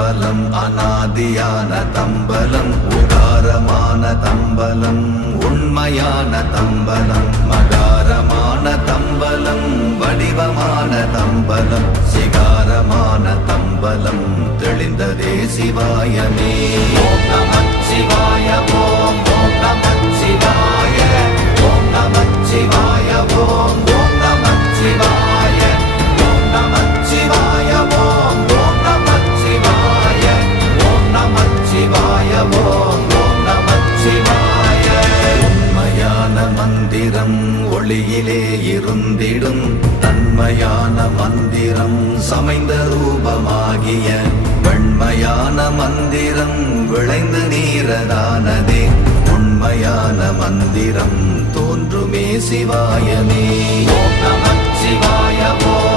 தம்பலம் அநாதியான தம்பலம் உகாரமான தம்பலம் உண்மையான தம்பலம் மகாரமான தம்பலம் வடிவமான தம்பலம் சிகாரமான தம்பலம் தெளிந்ததே சிவாயமே. ஓம் நமச் சிவாய ஓம் ஓம் நமச் சிவாய ஓம் நமச் சிவாய ஓம் ஓம் நமச் சிவாய ஓம் நமச் சிவாய ஓம் ஓம் நமச் சிவாய ஓம் நமச் சிவாய ஓம் ஓம் நமச் சிவாய. உண்மையான மந்திரம் ஒளியிலே இருந்திடும் தன்மையான மந்திரம் சமைந்த ரூபமாகிய வெண்மையான மந்திரம் விளைந்து நீரதானதே உண்மையான மந்திரம் தோன்றுமே சிவாயமே. ஓம் நமச் சிவாய ஓம்